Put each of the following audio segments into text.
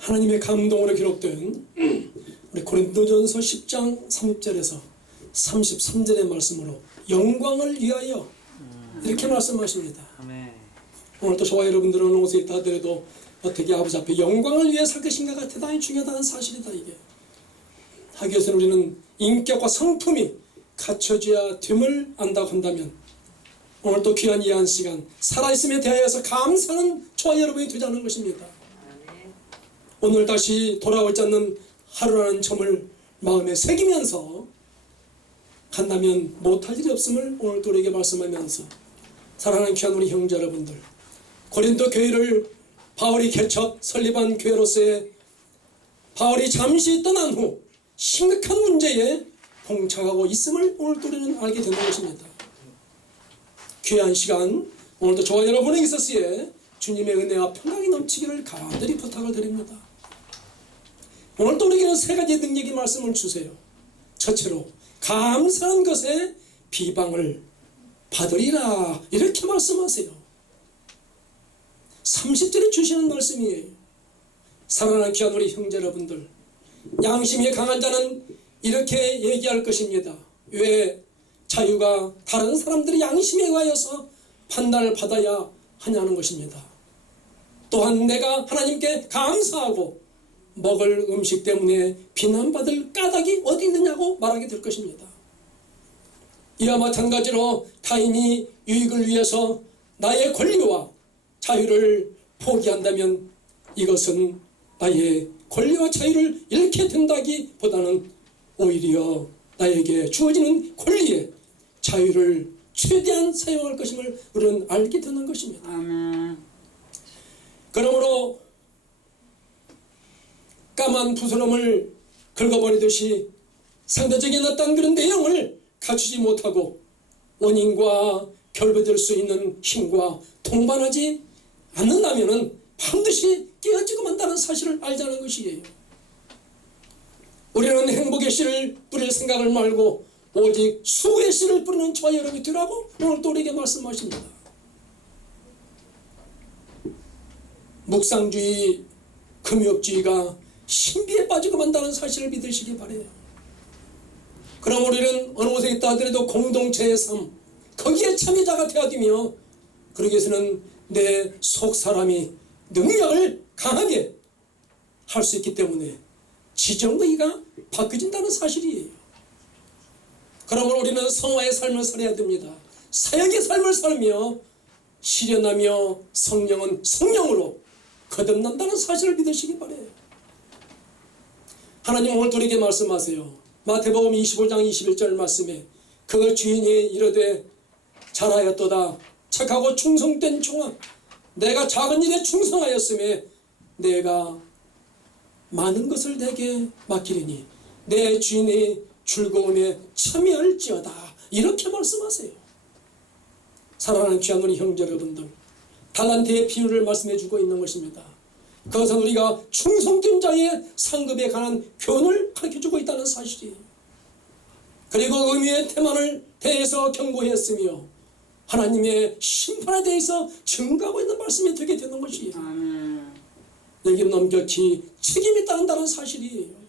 하나님의 감동으로 기록된 우리 고린도전서 10장 3절에서 33절의 말씀으로 영광을 위하여 이렇게 말씀하십니다. 오늘도 저와 여러분들은 옷에 있다 하더라도 어떻게 아버지 앞에 영광을 위해 살 것인가가 대단히 중요하다는 사실이다. 이게 하기 위해서는 우리는 인격과 성품이 갖춰져야 됨을 안다고 한다면 오늘 또 귀한 이 한 시간 살아있음에 대하여서 감사하는 저와 여러분이 되자는 것입니다. 오늘 다시 돌아오지 않는 하루라는 점을 마음에 새기면서 간다면 못할 일이 없음을 오늘 또 우리에게 말씀하면서 사랑하는 귀한 우리 형제 여러분들, 고린도 교회를 바울이 개척 설립한 교회로서의 바울이 잠시 떠난 후 심각한 문제에 봉착하고 있음을 오늘 또 우리는 알게 되는 것입니다. 귀한 시간 오늘도 저와 여러분에게 있었기에 주님의 은혜와 평강이 넘치기를 간절히 부탁을 드립니다. 오늘 또 우리에게는 세 가지 능력의 말씀을 주세요. 첫째로 감사한 것에 비방을 받으리라 이렇게 말씀하세요. 30절에 주시는 말씀이에요. 사랑하는 귀한 우리 형제 여러분들, 양심이 강한 자는 이렇게 얘기할 것입니다. 왜 자유가 다른 사람들의 양심에 의하여서 판단을 받아야 하냐는 것입니다. 또한 내가 하나님께 감사하고 먹을 음식 때문에 비난받을 까닭이 어디 있느냐고 말하게 될 것입니다. 이와 마찬가지로 타인이 유익을 위해서 나의 권리와 자유를 포기한다면 이것은 나의 권리와 자유를 잃게 된다기보다는 오히려 나에게 주어지는 권리에 자유를 최대한 사용할 것임을 우리는 알게 되는 것입니다. 그러므로 까만 부스럼을 긁어버리듯이 상대적인 어떤 그런 내용을 갖추지 못하고 원인과 결부될 수 있는 힘과 동반하지 않는다면 반드시 깨어지고 만다는 사실을 알자는 것이에요. 우리는 행복의 씨를 뿌릴 생각을 말고 오직 수고의 씨를 뿌리는 저와 여러분이 되라고 오늘 또 우리에게 말씀하십니다. 묵상주의, 금욕주의가 신비에 빠지고 만다는 사실을 믿으시기 바라요. 그럼 우리는 어느 곳에 있다 하더라도 공동체의 삶, 거기에 참여자가 되어야 되며 그러기 위해서는 내 속 사람이 능력을 강하게 할 수 있기 때문에 지정의가 바뀌어진다는 사실이에요. 그러므로 우리는 성화의 삶을 살아야 됩니다. 사역의 삶을 살며 실현하며 성령은 성령으로 거듭난다는 사실을 믿으시기 바라요. 하나님 오늘 우리에게 말씀하세요. 마태복음 25장 21절 말씀에 그 주인이 이르되 잘하였도다 착하고 충성된 종아, 내가 작은 일에 충성하였음에 내가 많은 것을 내게 맡기리니 내 주인의 즐거움에 참여할지어다 이렇게 말씀하세요. 사랑하는 귀한 우리 형제 여러분들, 달란트의 비유를 말씀해 주고 있는 것입니다. 그것은 우리가 충성된 자의 상급에 관한 교훈을 가르쳐주고 있다는 사실이에요. 그리고 의미의 태만을 대해서 경고했으며 하나님의 심판에 대해서 증거하고 있는 말씀이 되게 되는 것이에요. 여기는 엄격히 책임이 따른다는 사실이에요.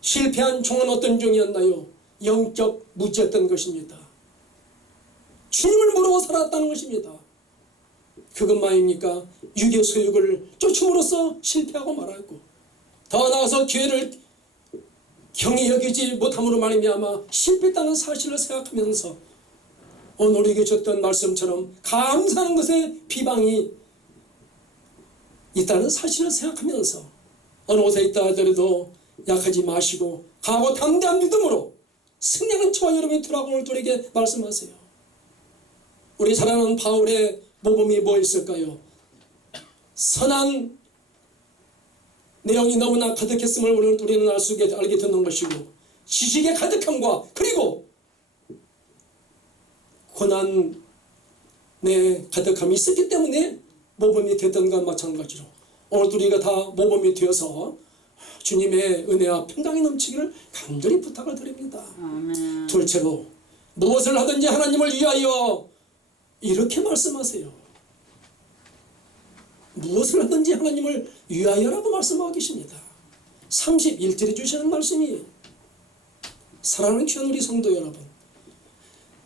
실패한 종은 어떤 종이었나요? 영적 무지였던 것입니다. 주님을 모르고 살았다는 것입니다. 그것만입니까? 육의 소욕을 쫓음으로써 실패하고 말았고 더 나아가서 기회를 경히 여기지 못함으로 말미암아 실패했다는 사실을 생각하면서 오늘 우리에게 줬던 말씀처럼 감사하는 것에 비방이 있다는 사실을 생각하면서 어느 곳에 있다 하더라도 약하지 마시고 강하고 담대한 믿음으로 승리하는 저와 여러분이 되라고 오늘 우리에게 말씀하세요. 우리 사랑하는 바울의 모범이 뭐 있을까요? 선한 내용이 너무나 가득했음을 오늘 우리는 알게 되는 것이고 지식의 가득함과 그리고 고난의 가득함이 있었기 때문에 모범이 됐던 것과 마찬가지로 오늘 우리가 다 모범이 되어서 주님의 은혜와 평강이 넘치기를 간절히 부탁을 드립니다. 둘째로 무엇을 하든지 하나님을 위하여 이렇게 말씀하세요. 무엇을 하든지 하나님을 위하여라고 말씀하고 계십니다. 31절에 주시는 말씀이에요. 사랑하는 귀한 우리 성도 여러분,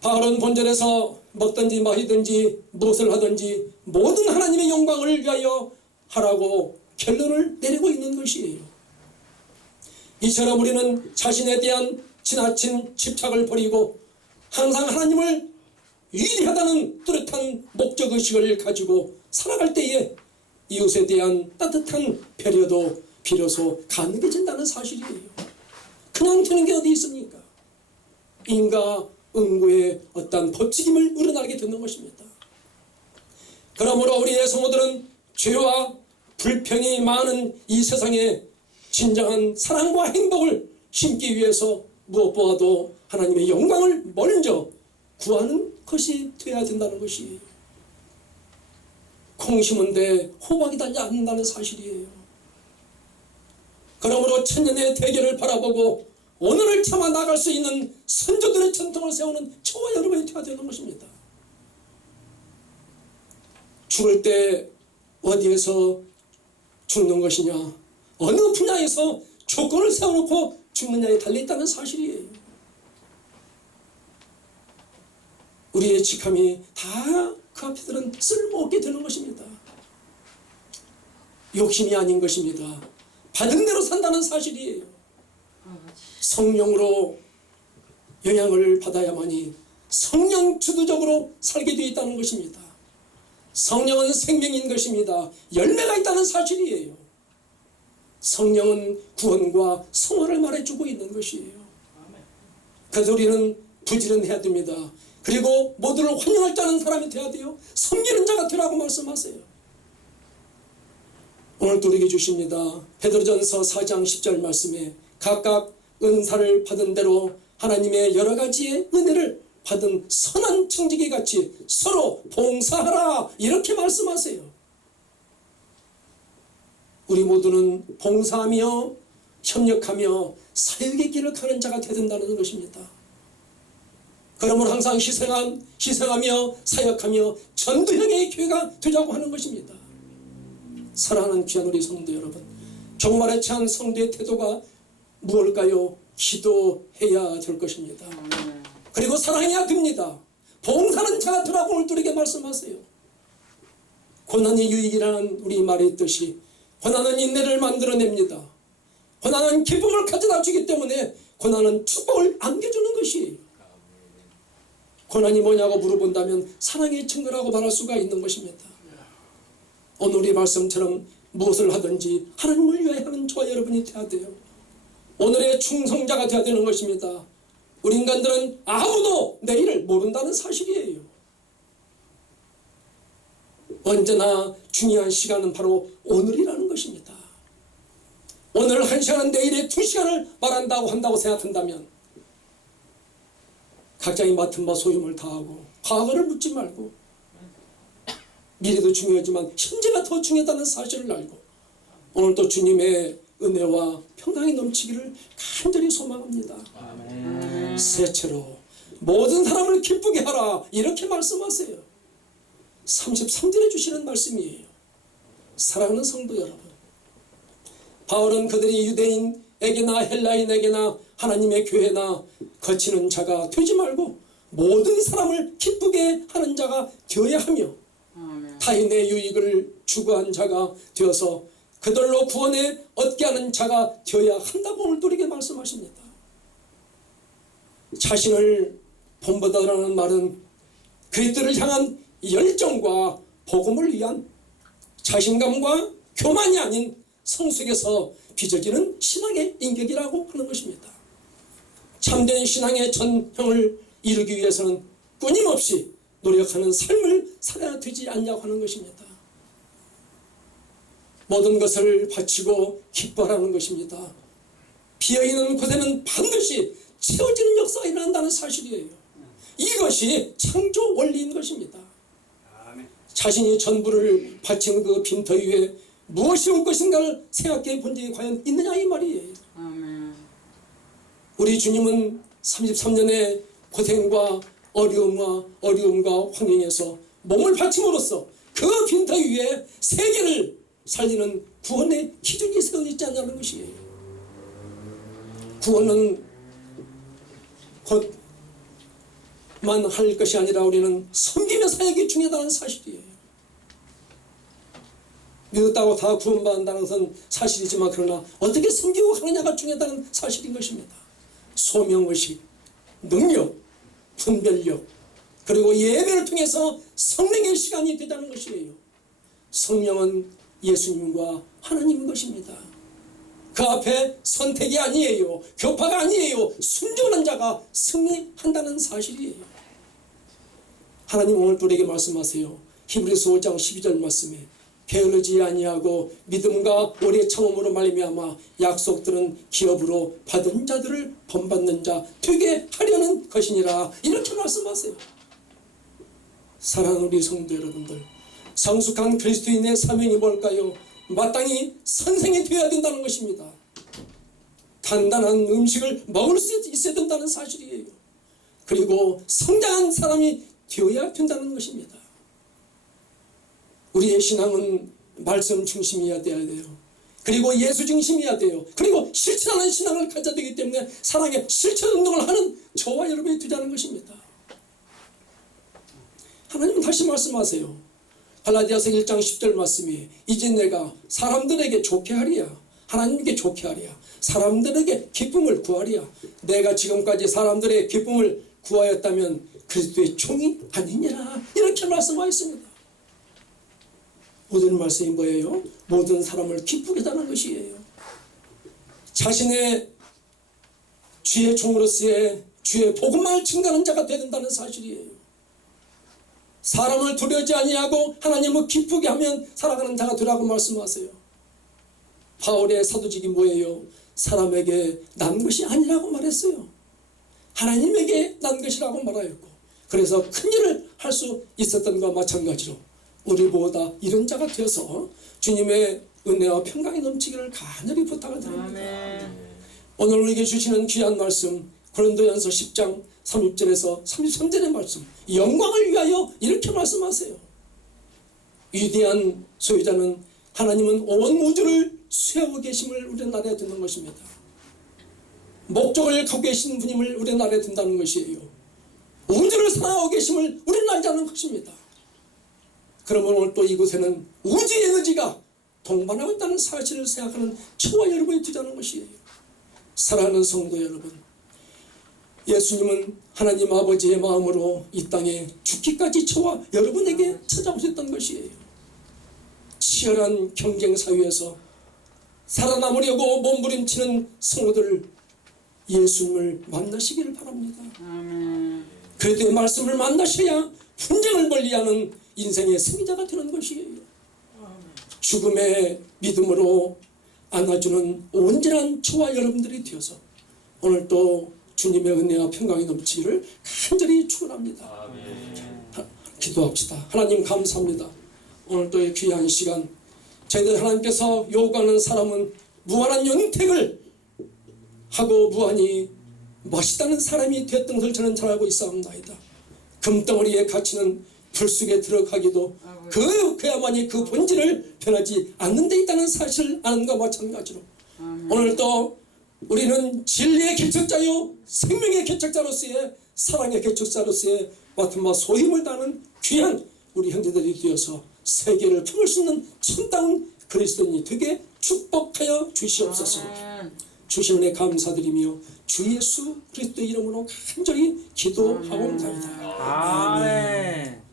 바울은 본절에서 먹든지 마시든지 무엇을 하든지 모든 하나님의 영광을 위하여 하라고 결론을 내리고 있는 것이에요. 이처럼 우리는 자신에 대한 지나친 집착을 버리고 항상 하나님을 위대하다는 뚜렷한 목적의식을 가지고 살아갈 때에 이웃에 대한 따뜻한 배려도 비로소 가능해진다는 사실이에요. 그냥 되는 게 어디 있습니까? 인과응고의 어떤 법칙임을 우러나게 되는 것입니다. 그러므로 우리의 성도들은 죄와 불평이 많은 이 세상에 진정한 사랑과 행복을 심기 위해서 무엇보다도 하나님의 영광을 먼저 구하는 것이 되어야 된다는 것이에요. 콩 심은데 호박이 달지 않는다는 사실이에요. 그러므로 천년의 대결을 바라보고 오늘을 참아 나갈 수 있는 선조들의 전통을 세우는 저와 여러분이 되어야 되는 것입니다. 죽을 때 어디에서 죽는 것이냐, 어느 분야에서 조건을 세워놓고 죽느냐에 달려있다는 사실이에요. 우리의 직함이 다 그 앞에들은 쓸모없게 되는 것입니다. 욕심이 아닌 것입니다. 받은 대로 산다는 사실이에요. 성령으로 영향을 받아야만이 성령 주도적으로 살게 되어 있다는 것입니다. 성령은 생명인 것입니다. 열매가 있다는 사실이에요. 성령은 구원과 성화를 말해주고 있는 것이에요. 그래서 우리는 부지런해야 됩니다. 그리고 모두를 환영할 줄 아는 사람이 되어야 돼요. 섬기는 자가 되라고 말씀하세요. 오늘도 우리에게 주십니다. 베드로전서 4장 10절 말씀에 각각 은사를 받은 대로 하나님의 여러 가지의 은혜를 받은 선한 청지기 같이 서로 봉사하라, 이렇게 말씀하세요. 우리 모두는 봉사하며 협력하며 사역의 길을 가는 자가 되어야 된다는 것입니다. 그러므로 항상 희생하며 사역하며 전도형의 교회가 되자고 하는 것입니다. 사랑하는 귀한 우리 성도 여러분, 종말에 처한 성도의 태도가 무엇일까요? 기도해야 될 것입니다. 그리고 사랑해야 됩니다. 봉사는 자가 되라고 오늘 우리에게 말씀하세요. 고난이 유익이라는 우리 말이 있듯이 고난은 인내를 만들어냅니다. 고난은 기쁨을 가져다 주기 때문에 고난은 축복을 안겨주는 것이에요. 고난이 뭐냐고 물어본다면 사랑의 증거라고 말할 수가 있는 것입니다. 오늘 이 말씀처럼 무엇을 하든지 하나님을 위하여 하는 저와 여러분이 되어야 돼요. 오늘의 충성자가 되어야 되는 것입니다. 우리 인간들은 아무도 내일을 모른다는 사실이에요. 언제나 중요한 시간은 바로 오늘이라는 것입니다. 오늘 1시간은 내일의 2시간을 말한다고 한다고 생각한다면 각자의 맡은 바 소임을 다하고 과거를 묻지 말고, 미래도 중요하지만 현재가 더 중요하다는 사실을 알고 오늘도 주님의 은혜와 평강이 넘치기를 간절히 소망합니다. 아멘. 셋째로 모든 사람을 기쁘게 하라, 이렇게 말씀하세요. 33절에 주시는 말씀이에요. 사랑하는 성도 여러분, 바울은 그들이 유대인에게나 헬라인에게나 하나님의 교회나 거치는 자가 되지 말고 모든 사람을 기쁘게 하는 자가 되어야 하며 타인의 유익을 추구한 자가 되어서 그들로 구원에 얻게 하는 자가 되어야 한다고 오늘 우리에게 말씀하십니다. 자신을 본보다라는 말은 그리스도를 향한 열정과 복음을 위한 자신감과 교만이 아닌 성숙에서 빚어지는 신앙의 인격이라고 하는 것입니다. 참된 신앙의 전형을 이루기 위해서는 끊임없이 노력하는 삶을 살아야 되지 않냐고 하는 것입니다. 모든 것을 바치고 기뻐하는 것입니다. 비어있는 곳에는 반드시 채워지는 역사가 일어난다는 사실이에요. 이것이 창조 원리인 것입니다. 자신이 전부를 바친 그 빈터 위에 무엇이 올 것인가를 생각해 본 적이 과연 있느냐, 이 말이에요. 우리 주님은 33년의 고생과 어려움과 환경에서 몸을 바침으로써 그 빈터 위에 세계를 살리는 구원의 기준이 세워져 있지 않냐는 것이에요. 구원은 곧만 할 것이 아니라 우리는 섬김의 사역이 중요하다는 사실이에요. 믿었다고 다 구원받는다는 것은 사실이지만 그러나 어떻게 섬기고 하느냐가 중요하다는 사실인 것입니다. 소명의식, 능력, 분별력, 그리고 예배를 통해서 성령의 시간이 되다는 것이에요. 성령은 예수님과 하나님인 것입니다. 그 앞에 선택이 아니에요. 교파가 아니에요. 순종하는 자가 승리한다는 사실이에요. 하나님 오늘 우리에게 말씀하세요. 히브리서 5장 12절 말씀에 게으르지 아니하고 믿음과 오래 참음으로 말미암아 약속들은 기업으로 받은 자들을 본받는 자 되게 하려는 것이니라. 이렇게 말씀하세요. 사랑하는 우리 성도 여러분들, 성숙한 그리스도인의 사명이 뭘까요? 마땅히 선생이 되어야 된다는 것입니다. 단단한 음식을 먹을 수 있어야 된다는 사실이에요. 그리고 성장한 사람이 되어야 된다는 것입니다. 우리의 신앙은 말씀 중심이어야 돼요. 그리고 예수 중심이어야 돼요. 그리고 실천하는 신앙을 가져야 되기 때문에 사랑의 실천 운동을 하는 저와 여러분이 되자는 것입니다. 하나님은 다시 말씀하세요. 갈라디아서 1장 10절 말씀이 이제 내가 사람들에게 좋게 하리야. 하나님께 좋게 하리야. 사람들에게 기쁨을 구하리야. 내가 지금까지 사람들의 기쁨을 구하였다면 그리스도의 종이 아니냐. 이렇게 말씀하였습니다. 모든 말씀이 뭐예요? 모든 사람을 기쁘게 하는 것이에요. 자신의 주의 종으로서의 주의 복음만을 증거하는 자가 되야 된다는 사실이에요. 사람을 두려워하지 아니하고 하나님을 기쁘게 하면 살아가는 자가 되라고 말씀하세요. 바울의 사도직이 뭐예요? 사람에게 난 것이 아니라고 말했어요. 하나님에게 난 것이라고 말하였고, 그래서 큰 일을 할 수 있었던 것과 마찬가지로 우리보다 이런 자가 되어서 주님의 은혜와 평강이 넘치기를 간절히 부탁을 드립니다. 오늘 우리에게 주시는 귀한 말씀 고린도전서 10장 30절에서 33절의 말씀, 영광을 위하여 이렇게 말씀하세요. 위대한 소유자는 하나님은 온 우주를 수행하고 계심을 우리는 알아야 되는 것입니다. 목적을 갖고 계신 분임을 우리는 알아야 된다는 것이에요. 우주를 사랑하고 계심을 우리는 알자는 것입니다. 그러면 오늘 또 이곳에는 우주의 에너지가 동반하고 있다는 사실을 생각하는 저와 여러분이 되자는 것이에요. 사랑하는 성도 여러분, 예수님은 하나님 아버지의 마음으로 이 땅에 죽기까지 저와 여러분에게 찾아오셨던 것이에요. 치열한 경쟁 사회에서 살아남으려고 몸부림치는 성도들, 예수님을 만나시기를 바랍니다. 그래도 말씀을 만나셔야 분쟁을 멀리하는 인생의 승리자가 되는 것이에요. 죽음의 믿음으로 안아주는 온전한 저와 여러분들이 되어서 오늘 또 주님의 은혜와 평강이 넘치기를 간절히 축원합니다. 기도합시다. 하나님 감사합니다. 오늘 또의 귀한 시간, 저희들 하나님께서 요구하는 사람은 무한한 영택을 하고 무한히 멋있다는 사람이 되었던 것을 저는 잘 알고 있사옵나이다. 금덩어리에 갇히는 불 속에 들어가기도 그야만이 그 본질을 변하지 않는 데 있다는 사실을 아는 것과 마찬가지로 오늘 또 우리는 진리의 개척자요 생명의 개척자로서의 사랑의 개척자로서의 맡은 바 소임을 다하는 귀한 우리 형제들이 되어서 세계를 품을 수 있는 참다운 그리스도인이 되게 축복하여 주시옵소서. 주신 은혜 감사드리며 주 예수 그리스도의 이름으로 간절히 기도하옵나이다. 아멘.